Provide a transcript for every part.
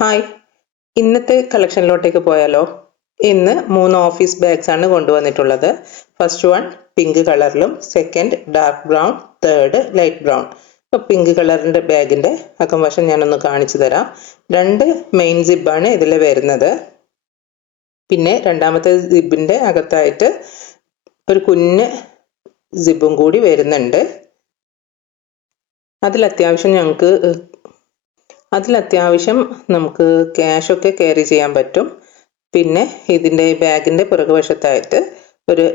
Hi, ഇന്നത്തെ കളക്ഷനിലോട്ടേക്ക് പോയാലോ? ഇന്ന് 3 ഓഫീസ് ബാഗ്സ് ആണ് കൊണ്ടുവന്നിട്ടുള്ളത്. ഫസ്റ്റ് വൺ പിങ്ക് കളറിലും, second dark brown, third light brown. അപ്പോൾ പിങ്ക് കളറിൻ്റെ ബാഗിൻ്റെ അകം വശം ഞാനൊന്ന് കാണിച്ചു തരാം. 2 മെയിൻ സിബാണ് ഇതിൽ വരുന്നത്. പിന്നെ രണ്ടാമത്തെ സിബിൻ്റെ അകത്തായിട്ട് ഒരു കുഞ്ഞ് സിബും കൂടി വരുന്നുണ്ട്. അതിലത്യാവശ്യം നമുക്ക് ക്യാഷൊക്കെ ക്യാരി ചെയ്യാൻ പറ്റും. പിന്നെ ഇതിൻ്റെ ബാഗിൻ്റെ പുറകുവശത്തായിട്ട് ഒരു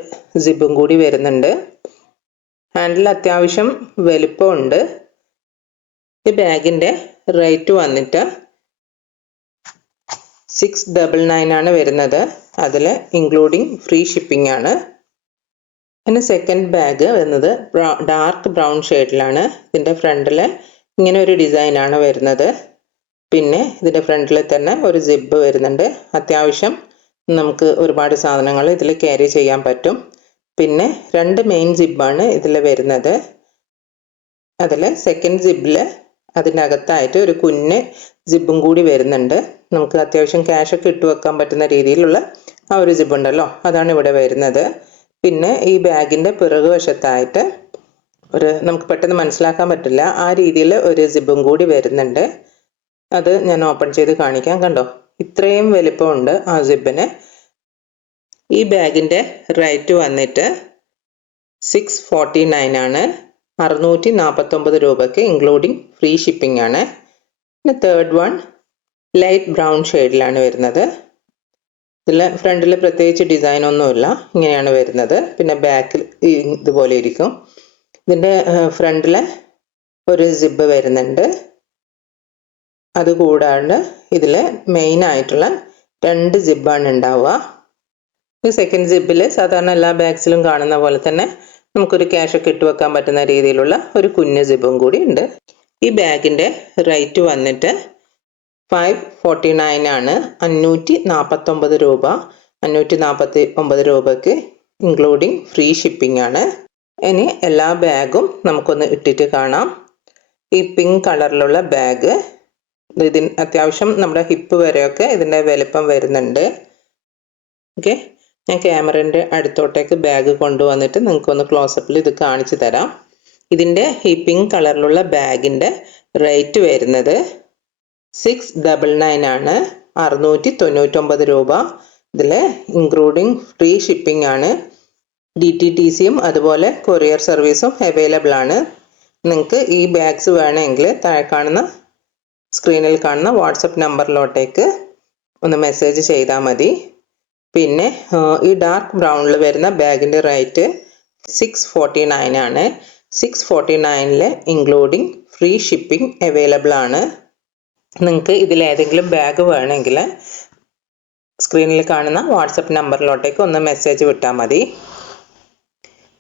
സിബും കൂടി വരുന്നുണ്ട്. ഹാൻഡിൽ അത്യാവശ്യം വലിപ്പമുണ്ട്. ഈ ബാഗിൻ്റെ റേറ്റ് വന്നിട്ട് 699 ആണ് വരുന്നത്. അതിൽ ഇൻക്ലൂഡിങ് ഫ്രീ ഷിപ്പിംഗ് ആണ്. പിന്നെ സെക്കൻഡ് ബാഗ് വരുന്നത് ഡാർക്ക് ബ്രൗൺ ഷെയ്ഡിലാണ്. ഇതിൻ്റെ ഫ്രണ്ടിൽ ഇങ്ങനെ ഒരു ഡിസൈനാണ് വരുന്നത്. പിന്നെ ഇതിൻ്റെ ഫ്രണ്ടിൽ തന്നെ ഒരു സിബ് വരുന്നുണ്ട്. അത്യാവശ്യം നമുക്ക് ഒരുപാട് സാധനങ്ങൾ ഇതിൽ ക്യാരി ചെയ്യാൻ പറ്റും. പിന്നെ 2 മെയിൻ സിബാണ് ഇതിൽ വരുന്നത്. അതിൽ സെക്കൻഡ് സിബിൽ അതിനകത്തായിട്ട് ഒരു കുഞ്ഞ് സിബും കൂടി വരുന്നുണ്ട്. നമുക്ക് അത്യാവശ്യം ക്യാഷൊക്കെ ഇട്ട് വെക്കാൻ പറ്റുന്ന രീതിയിലുള്ള ആ ഒരു സിബ് ഉണ്ടല്ലോ, അതാണ് ഇവിടെ വരുന്നത്. പിന്നെ ഈ ബാഗിൻ്റെ പിറകുവശത്തായിട്ട് നമുക്ക് പെട്ടെന്ന് മനസ്സിലാക്കാൻ പറ്റില്ല ആ രീതിയിൽ ഒരു സിബും കൂടി വരുന്നുണ്ട്. അത് ഞാൻ ഓപ്പൺ ചെയ്ത് കാണിക്കാം. കണ്ടോ, ഇത്രയും വലിപ്പമുണ്ട് ആ സിബിന്. ഈ ബാഗിൻ്റെ റേറ്റ് വന്നിട്ട് 649 ആണ്. 649 രൂപയ്ക്ക് ഇൻക്ലൂഡിങ് ഫ്രീ ഷിപ്പിംഗ് ആണ്. പിന്നെ തേർഡ് വൺ ലൈറ്റ് ബ്രൗൺ ഷെയ്ഡിലാണ് വരുന്നത്. ഇതിൽ ഫ്രണ്ടിൽ പ്രത്യേകിച്ച് ഡിസൈൻ ഒന്നുമില്ല, ഇങ്ങനെയാണ് വരുന്നത്. പിന്നെ ബാക്കിൽ ഇതുപോലെ ഇരിക്കും. ഇതിൻ്റെ ഫ്രണ്ടിൽ ഒരു സിബ് വരുന്നുണ്ട്. അതുകൂടാണ്ട് ഇതിൽ മെയിൻ ആയിട്ടുള്ള 2 സിബാണ് ഉണ്ടാവുക. ഈ സെക്കൻഡ് സിബിൽ സാധാരണ എല്ലാ ബാഗ്സിലും കാണുന്ന പോലെ തന്നെ നമുക്കൊരു ക്യാഷൊക്കെ ഇട്ട് വെക്കാൻ പറ്റുന്ന രീതിയിലുള്ള ഒരു കുഞ്ഞ് സിബും കൂടി ഉണ്ട്. ഈ ബാഗിൻ്റെ റേറ്റ് വന്നിട്ട് 549 ആണ്. 549 രൂപ. 549 രൂപയ്ക്ക് ഇൻക്ലൂഡിങ് ഫ്രീ ഷിപ്പിംഗ് ആണ്. ഇനി എല്ലാ ബാഗും നമുക്കൊന്ന് ഇട്ടിട്ട് കാണാം. ഈ പിങ്ക് കളറിലുള്ള ബാഗ് ഇതിന് അത്യാവശ്യം നമ്മുടെ ഹിപ്പ് വരെയൊക്കെ ഇതിൻ്റെ വലിപ്പം വരുന്നുണ്ട്. ഓക്കെ, ഞാൻ ക്യാമറേൻ്റെ അടുത്തോട്ടേക്ക് ബാഗ് കൊണ്ടുവന്നിട്ട് നിങ്ങൾക്കൊന്ന് ക്ലോസപ്പിൽ ഇത് കാണിച്ചു തരാം. ഇതിൻ്റെ ഈ പിങ്ക് കളറിലുള്ള ബാഗിൻ്റെ റേറ്റ് വരുന്നത് 699 ആണ്. 699 രൂപ. ഇതിൽ ഇൻക്ലൂഡിങ് ഫ്രീ ഷിപ്പിംഗ് ആണ്. DTTCയും അതുപോലെ കൊറിയർ സർവീസും അവൈലബിൾ ആണ്. നിങ്ങൾക്ക് ഈ ബാഗ്സ് വേണമെങ്കിൽ താഴെ കാണുന്ന സ്ക്രീനിൽ കാണുന്ന വാട്സപ്പ് നമ്പറിലോട്ടേക്ക് ഒന്ന് മെസ്സേജ് ചെയ്താൽ മതി. പിന്നെ ഈ ഡാർക്ക് ബ്രൗണിൽ വരുന്ന ബാഗിൻ്റെ റേറ്റ് 649 ആണ്. 649 ഇൻക്ലൂഡിങ് ഫ്രീ ഷിപ്പിംഗ് അവൈലബിൾ ആണ്. നിങ്ങൾക്ക് ഇതിലേതെങ്കിലും ബാഗ് വേണമെങ്കിൽ സ്ക്രീനിൽ കാണുന്ന വാട്സപ്പ് നമ്പറിലോട്ടേക്ക് ഒന്ന് മെസ്സേജ് വിട്ടാൽ മതി.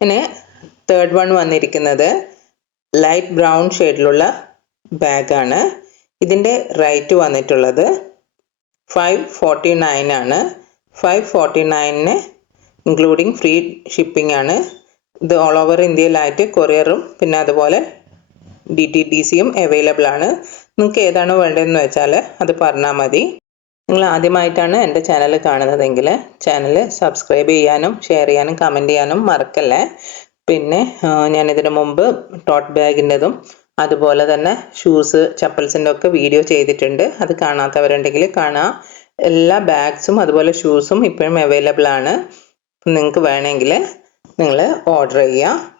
പിന്നെ തേർഡ് വൺ വന്നിരിക്കുന്നത് ലൈറ്റ് ബ്രൗൺ ഷെയ്ഡിലുള്ള ബാഗാണ്. ഇതിൻ്റെ റേറ്റ് വന്നിട്ടുള്ളത് 549 ആണ്. 549 ഇൻക്ലൂഡിങ് ഫ്രീ ഷിപ്പിംഗ് ആണ്. ഇത് ഓൾ ഓവർ ഇന്ത്യയിലായിട്ട് കൊറിയറും പിന്നെ അതുപോലെ DTTCയും അവൈലബിൾ ആണ്. നിങ്ങൾക്ക് ഏതാണോ വേണ്ടതെന്ന് വെച്ചാൽ അത് പറഞ്ഞാൽ മതി. നിങ്ങൾ ആദ്യമായിട്ടാണ് എൻ്റെ ചാനൽ കാണുന്നതെങ്കിൽ ചാനൽ സബ്സ്ക്രൈബ് ചെയ്യാനും ഷെയർ ചെയ്യാനും കമൻറ്റ് ചെയ്യാനും മറക്കല്ലേ. പിന്നെ ഞാനിതിനു മുമ്പ് ടോട്ട് ബാഗിൻ്റെതും അതുപോലെ തന്നെ ഷൂസ് ചപ്പൽസിൻ്റെ ഒക്കെ വീഡിയോ ചെയ്തിട്ടുണ്ട്. അത് കാണാത്തവരുണ്ടെങ്കിൽ കാണാം. എല്ലാ ബാഗ്സും അതുപോലെ ഷൂസും ഇപ്പോഴും അവൈലബിൾ ആണ്. നിങ്ങൾക്ക് വേണമെങ്കിൽ നിങ്ങൾ ഓർഡർ ചെയ്യുക.